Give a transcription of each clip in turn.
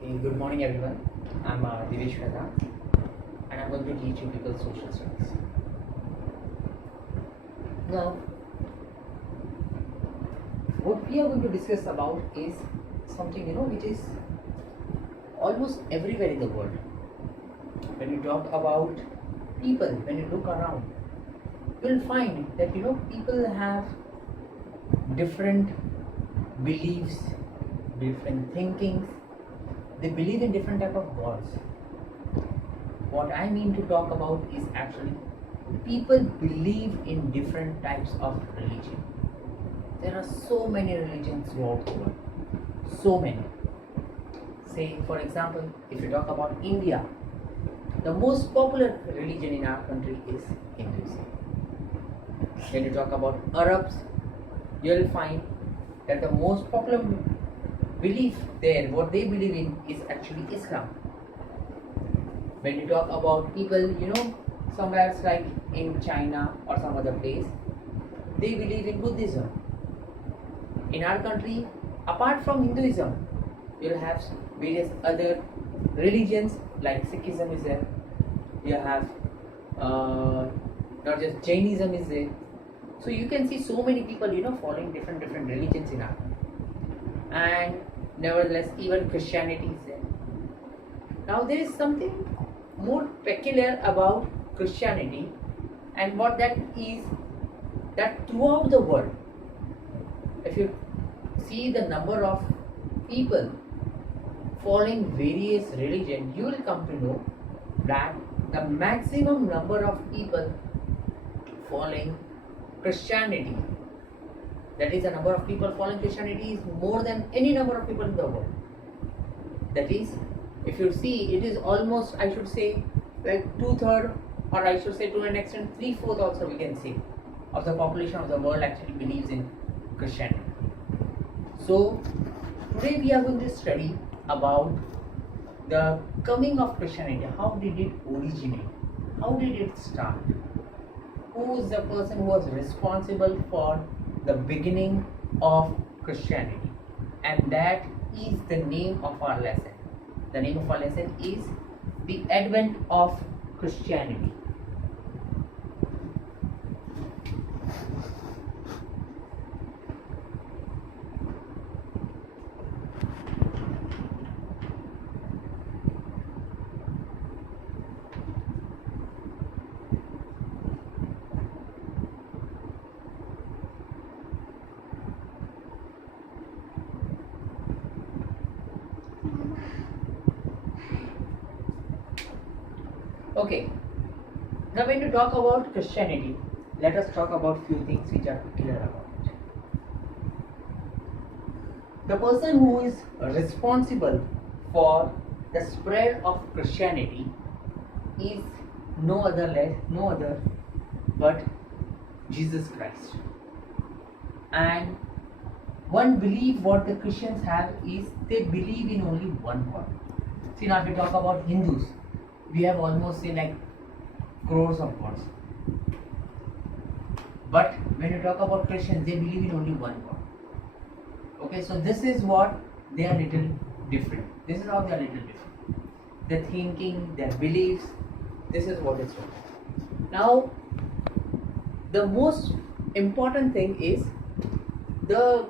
Okay, good morning everyone. I'm Divesh Mehta and I'm going to teach you people social studies. Now, what we are going to discuss about is something which is almost everywhere in the world. When you talk about people, when you look around, you'll find that people have different beliefs, different thinkings. They believe in different type of gods. What I mean to talk about is actually people believe in different types of religion. There are so many religions throughout the world. So many. Say, for example, if you talk about India, the most popular religion in our country is Hinduism. When you talk about Arabs, you'll find that the most popular belief there, what they believe in, is actually Islam. When you talk about people, somewhere like in China or some other place, they believe in Buddhism. In our country, apart from Hinduism, you'll have various other religions like Sikhism is there. You have not just Jainism is there. So you can see so many people, following different religions in our country. And nevertheless, even Christianity is there. Now there is something more peculiar about Christianity, and what that is, that throughout the world, if you see the number of people following various religions, you will come to know that the maximum number of people following Christianity, that is the number of people following Christianity, is more than any number of people in the world. That is, if you see, it is almost, I should say, like 2/3, or I should say to an extent 3/4 also we can say, of the population of the world actually believes in Christianity. So today we are going to study about the coming of Christianity. How did it originate? How did it start? Who is the person who was responsible for the beginning of Christianity? And that is the name of our lesson. The name of our lesson is the advent of Christianity. Okay, now when you talk about Christianity, let us talk about few things which are clear about it. The person who is responsible for the spread of Christianity is no other but Jesus Christ. And one belief what the Christians have is they believe in only one God. See, now if we talk about Hindus, we have almost say like crores of gods. But when you talk about Christians, they believe in only one God. Okay, so this is what they are little different. This is how they are little different. Their thinking, their beliefs, this is what it's about. Now, the most important thing is the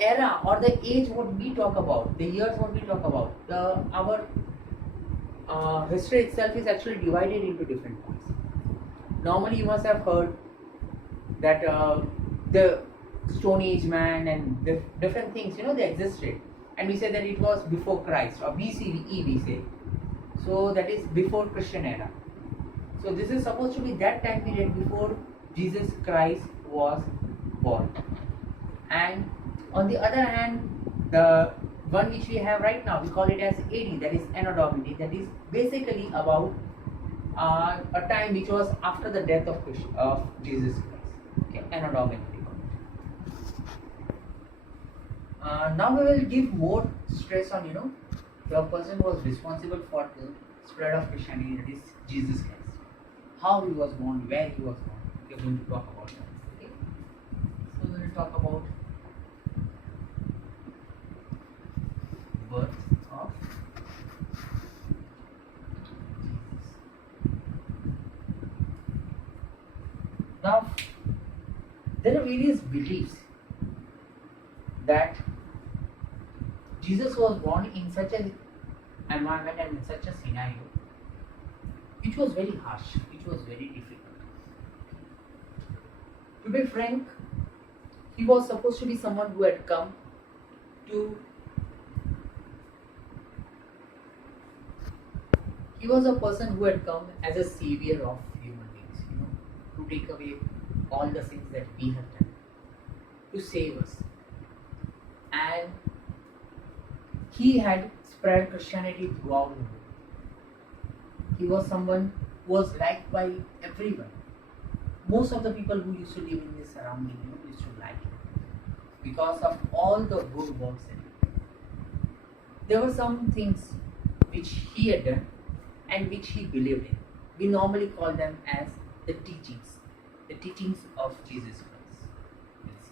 era or the age what we talk about, the years what we talk about. Our history itself is actually divided into different parts. Normally, you must have heard that the Stone Age man and the different things, they existed, and we say that it was before Christ or BCE, we say. So that is before Christian era. So this is supposed to be that time period before Jesus Christ was born. And on the other hand, the one which we have right now, we call it as AD, that is Anno Domini, that is basically about a time which was after the death of Jesus Christ. Okay, Anno Domini. Now we will give more stress on the person who was responsible for the spread of Christianity, that is Jesus Christ. How he was born, where he was born. We are going to talk about that. Okay, so we will talk about birth of various beliefs that Jesus was born in such an environment and in such a scenario which was very harsh, which was very difficult. To be frank, he was supposed to be someone who had come to he was a person who had come as a savior of human beings, to take away all the sins that we have done, to save us. And he had spread Christianity throughout the world. He was someone who was liked by everyone. Most of the people who used to live in this surrounding, used to like him because of all the good works that he did. There were some things which he had done and which he believed in. We normally call them as the teachings of Jesus Christ. Yes.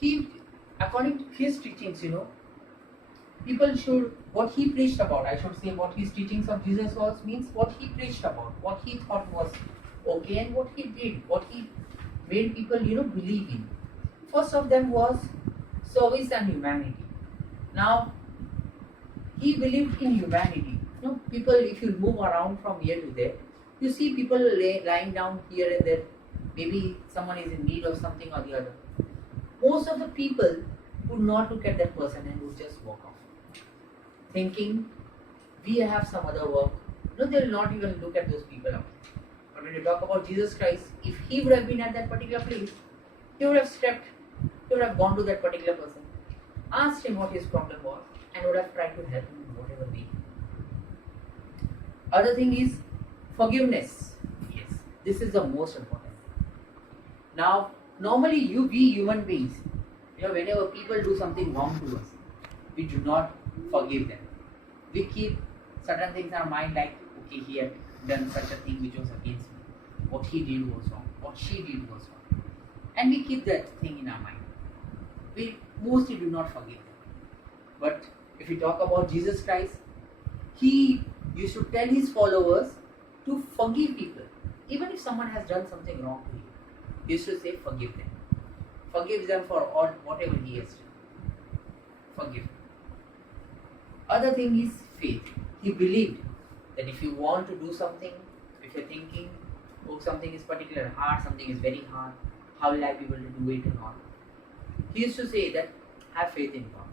He, according to his teachings, people should, what he preached about, I should say, what his teachings of Jesus was, means what he preached about, what he thought was okay, and what he did, what he made people, believe in. First of them was service and humanity. Now, he believed in humanity. People, if you move around from here to there, you see people lying down here and there. Maybe someone is in need of something or the other. Most of the people would not look at that person and would just walk off, thinking we have some other work. They will not even look at those people out. But when you talk about Jesus Christ, if he would have been at that particular place, he would have stepped, he would have gone to that particular person, asked him what his problem was, and would have tried to help him in whatever way. Other thing is forgiveness. Yes, this is the most important. Now, normally we human beings, whenever people do something wrong to us, we do not forgive them. We keep certain things in our mind like, okay, he had done such a thing which was against me. What he did was wrong. What she did was wrong. And we keep that thing in our mind. We mostly do not forgive them. But if we talk about Jesus Christ, he used to tell his followers to forgive people. Even if someone has done something wrong to you, he used to say, forgive them. Forgive them for all whatever he has done. Forgive. Other thing is faith. He believed that if you want to do something, if you're thinking, oh, something is particularly hard, something is very hard, how will I be able to do it and all? He used to say that have faith in God.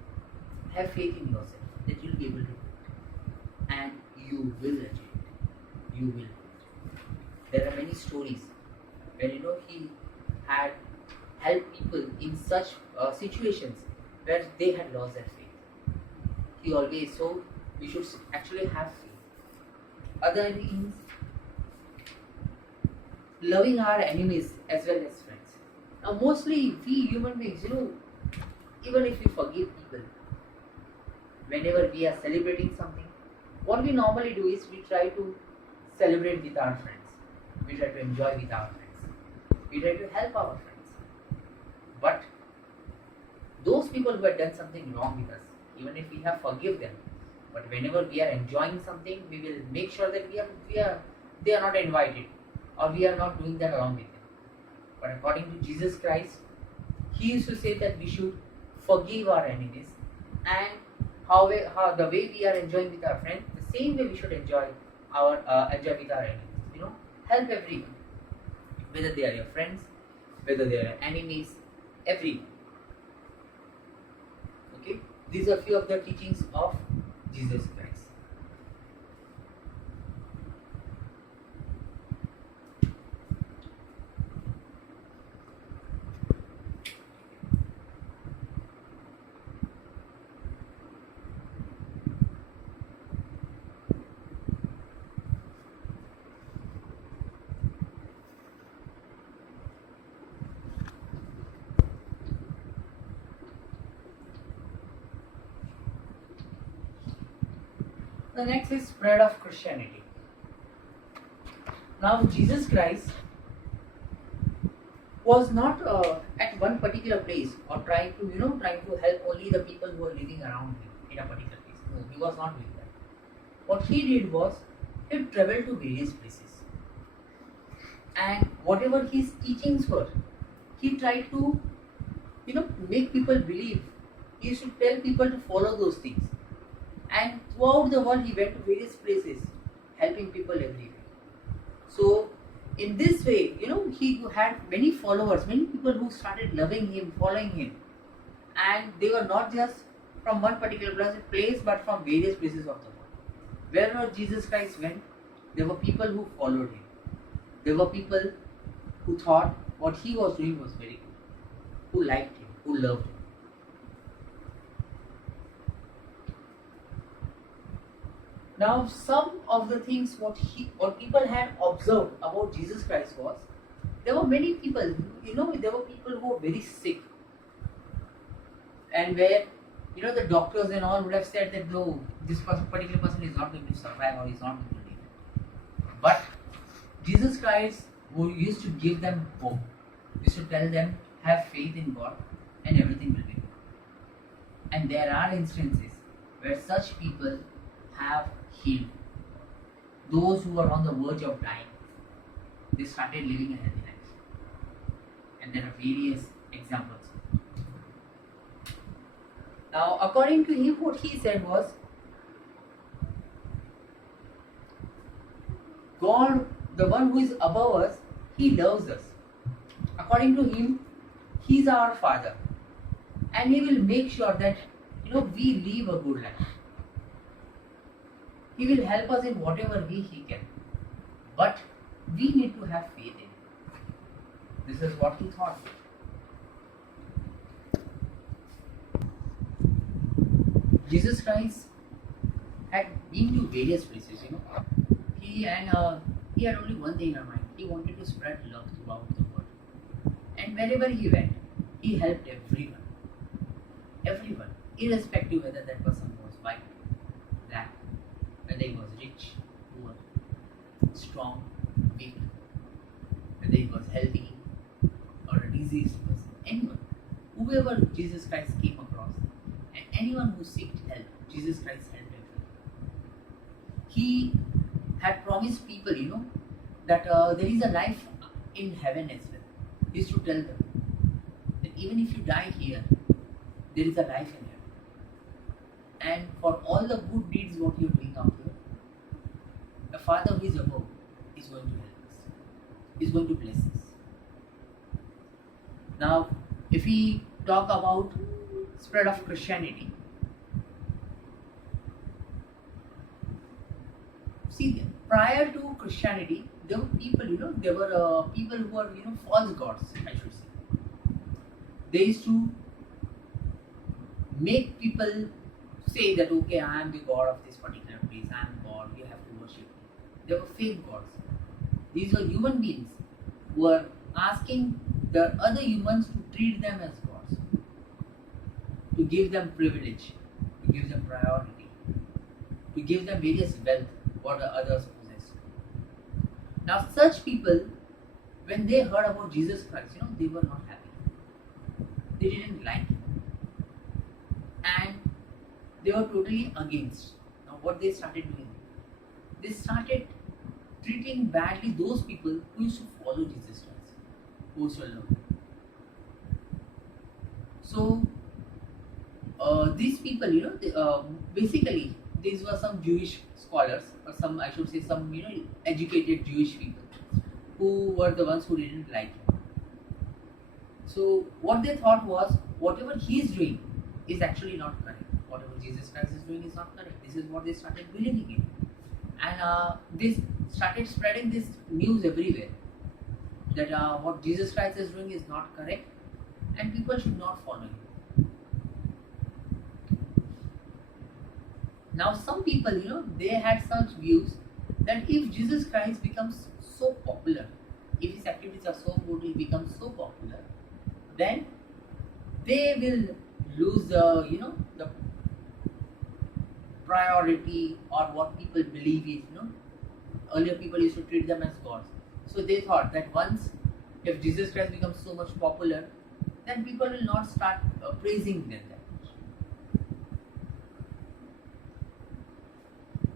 Have faith in yourself that you'll be able to do it. And you will achieve it. You will do it. There are many stories where he had helped people in such situations where they had lost their faith. He always, so we should actually have faith. Other things, loving our enemies as well as friends. Now, mostly we human beings, even if we forgive people, whenever we are celebrating something, what we normally do is we try to celebrate with our friends. We try to enjoy with our friends. We try to help our friends. But those people who have done something wrong with us, even if we have forgive them, but whenever we are enjoying something, we will make sure that they are not invited, or we are not doing that along with them. But according to Jesus Christ, he used to say that we should forgive our enemies, and how the way we are enjoying with our friends, the same way we should enjoy with our enemies. Help everyone, whether they are your friends, whether they are your enemies, everyone. Okay, these are few of the teachings of Jesus Christ. The next is spread of Christianity. Now Jesus Christ was not at one particular place or trying to help only the people who were living around him in a particular place. No, he was not doing that. What he did was he traveled to various places, and whatever his teachings were, he tried to make people believe. He used to tell people to follow those things, and throughout the world he went to various places, helping people everywhere. So in this way, he had many followers, many people who started loving him, following him, and they were not just from one particular place, but from various places of the world. Wherever Jesus Christ went, there were people who followed him. There were people who thought what he was doing was very good, who liked him, who loved him. Now, some of the things what people had observed about Jesus Christ was there were many people, there were people who were very sick, and where the doctors and all would have said that no, this particular person is not going to survive or is not going to live. But Jesus Christ who used to give them hope, used to tell them have faith in God and everything will be good. And there are instances where such people have healed those who are on the verge of dying. They started living a healthy life, and there are various examples. Now, according to him, what he said was, God, the one who is above us, he loves us. According to him, he is our Father, and he will make sure that we live a good life. He will help us in whatever way he can, but we need to have faith in him. This is what he thought. Jesus Christ had been to various places, He had only one thing in mind. He wanted to spread love throughout the world. And wherever he went, he helped everyone. Everyone, irrespective whether that person was white, black, whether he was rich, poor, strong, weak, whether he was healthy or a diseased person, anyone, whoever Jesus Christ came across, and anyone who sought help, Jesus Christ helped everyone. He had promised people, that there is a life in heaven as well. He used to tell them that even if you die here, there is a life in heaven. And for all the good deeds what you are doing out here, the Father who is above is going to help us, is going to bless us. Now, if we talk about spread of Christianity, see, prior to Christianity, there were people, people who were, false gods, I should say. They used to make people say that, okay, I am the God of this particular place, I am God, you have to worship me. They were fake gods. These were human beings who were asking the other humans to treat them as gods, to give them privilege, to give them priority, to give them various wealth what the others possess. Now, such people, when they heard about Jesus Christ, they were not happy. They didn't like him. And they were totally against. Now, what they started doing? They started treating badly those people who used to follow Jesus Christ, who used to love him. So, these people, basically, these were some Jewish scholars, or some, I should say, some, educated Jewish people who were the ones who didn't like him. So, what they thought was, whatever he is doing is actually not correct. Whatever Jesus Christ is doing is not correct. This is what they started believing in. And they started spreading this news everywhere that what Jesus Christ is doing is not correct and people should not follow him. Now, some people, they had such views that if Jesus Christ becomes so popular, if his activities are so good, he becomes so popular, then they will lose the priority or what people believe is, earlier people used to treat them as gods. So they thought that once, if Jesus Christ becomes so much popular, then people will not start praising them that much.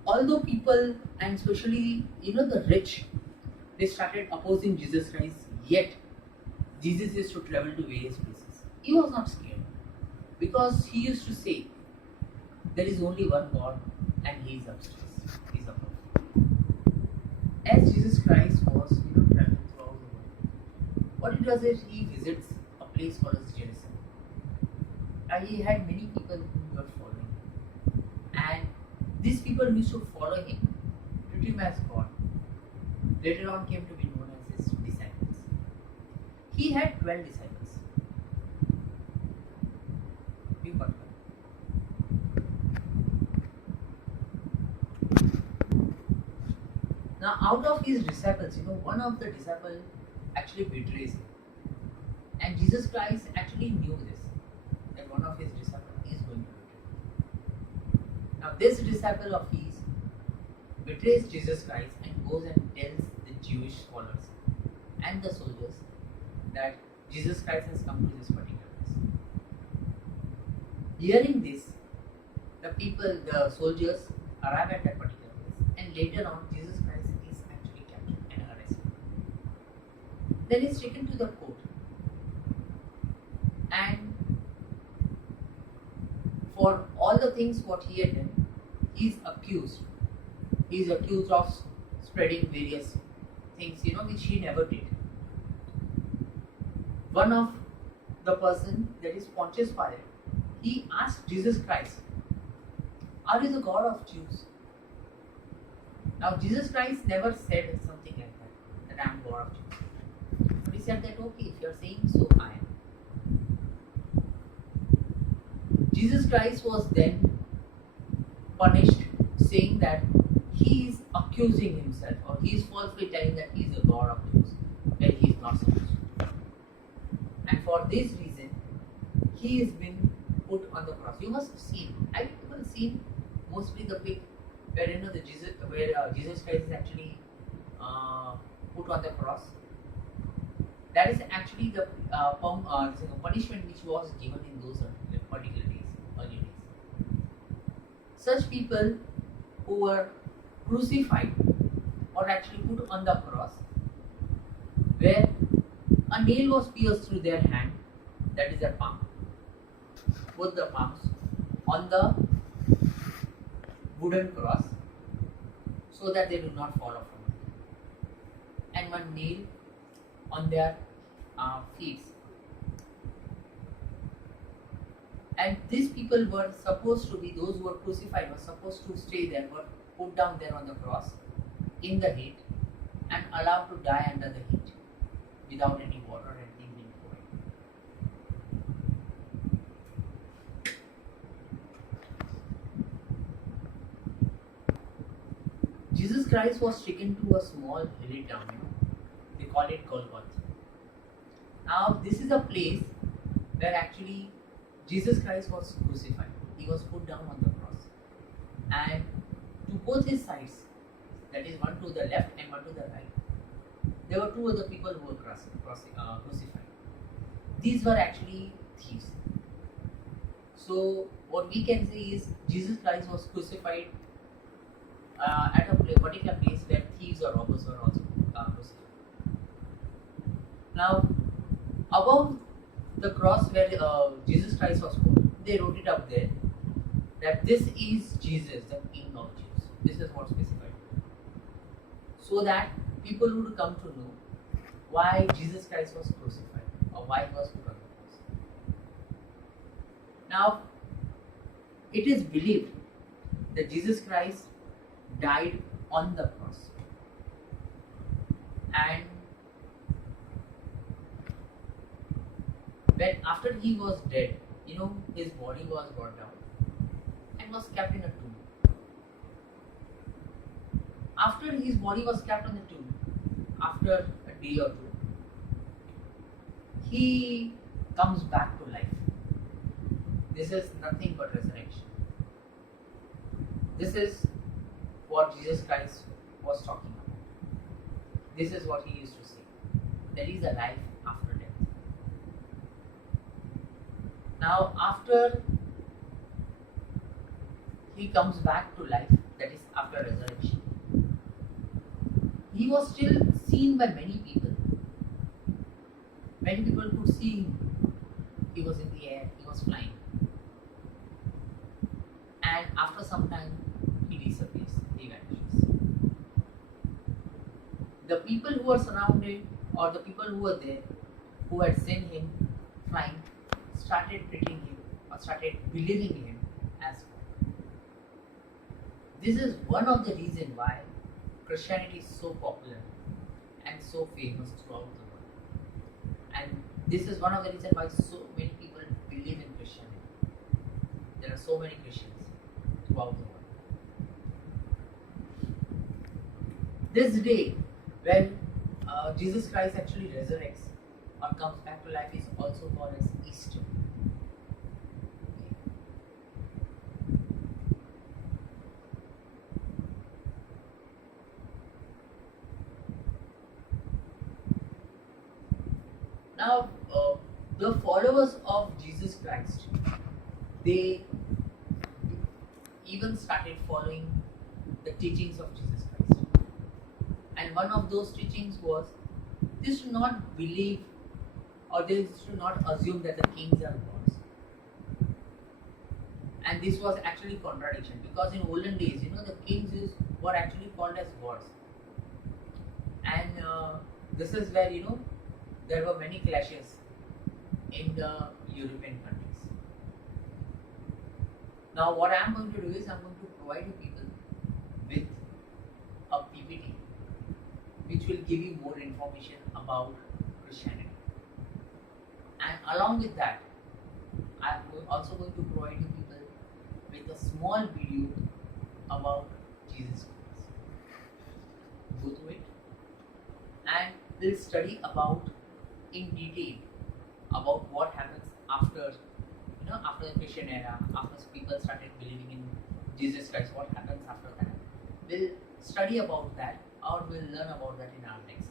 Although people, and especially the rich, they started opposing Jesus Christ, yet Jesus used to travel to various places. He was not scared because he used to say, there is only one God and he is upstairs, he is above. As Jesus Christ was traveling throughout the world, what he does is he visits a place called as Jerusalem. And he had many people who were following him. And these people who used to follow him, treat him as God, later on came to be known as his disciples. He had 12 disciples. You got that? Now, out of his disciples, one of the disciples actually betrays him. And Jesus Christ actually knew this, that one of his disciples is going to betray him. Now, this disciple of his betrays Jesus Christ and goes and tells the Jewish scholars and the soldiers that Jesus Christ has come to this particular place. Hearing this, the soldiers arrive at that particular place, and later on, Jesus Christ is actually captured and arrested. Then he is taken to the court, and for all the things what he had done, he is accused. He is accused of spreading various things, which he never did. One of the person, that is Pontius Pilate, he asked Jesus Christ, "Are you the God of Jews?" Now Jesus Christ never said something like that I am God of Jews. But he said that, okay, if you are saying so, I am. Jesus Christ was then punished, saying that he is accusing himself, or he is falsely telling that he is the God of Jews, when he is not supposed to. And for this reason, he has been put on the cross. You must have seen. Have you ever seen mostly the pic where Jesus Christ is actually put on the cross? That is actually the punishment which was given in those particular days, early days. Such people who were crucified or actually put on the cross, where a nail was pierced through their hand, that is their palm, both the palms, on the wooden cross, so that they do not fall off from it, and one nail on their feet. And these people were supposed to be, those who were crucified were supposed to stay there, were put down there on the cross in the heat and allowed to die under the heat without any water or anything being provided. Jesus Christ was taken to a small hilly town, they call it Golgotha. Now, this is a place where actually Jesus Christ was crucified. He was put down on the cross. And to both his sides, that is one to the left and one to the right, there were two other people who were crucified. These were actually thieves. So, what we can say is Jesus Christ was crucified at a particular place where thieves or robbers were also crucified. Now, above the cross where Jesus Christ was put, they wrote it up there that this is Jesus, the King of Jews. This is what specified. So that people would come to know why Jesus Christ was crucified or why he was put on the cross. Now, it is believed that Jesus Christ died on the cross, and when after he was dead, his body was brought down and was kept in a tomb. After his body was kept in the tomb, after a day or two, he comes back to life. This is nothing but resurrection. This is what Jesus Christ was talking about. this is what he used to say. There is a life after death. Now, after he comes back to life, that is after resurrection, he was still seen by many people. Many people could see him. He was in the air, he was flying. And after some time, he disappears, he vanishes. The people who were surrounded, or the people who were there, who had seen him flying, started treating him or started believing him as God. This is one of the reasons why Christianity is so popular and so famous throughout the world. And this is one of the reasons why so many people believe in Christianity. There are so many Christians throughout the world. This day, when Jesus Christ actually resurrects or comes back to life, is also called as Easter. Now, the followers of Jesus Christ, they even started following the teachings of Jesus Christ. And one of those teachings was, they should not believe or they should not assume that the kings are gods. And this was actually contradiction, because in olden days, the kings were actually called as gods. And this is where, there were many clashes in the European countries. Now what I am going to do is, I am going to provide you people with a PPT which will give you more information about Christianity. And along with that, I am also going to provide you people with a small video about Jesus Christ. Go through it and we'll study about in detail about what happens after after the Christian era, after people started believing in Jesus Christ, what happens after that. We'll study about that, or we'll learn about that in our next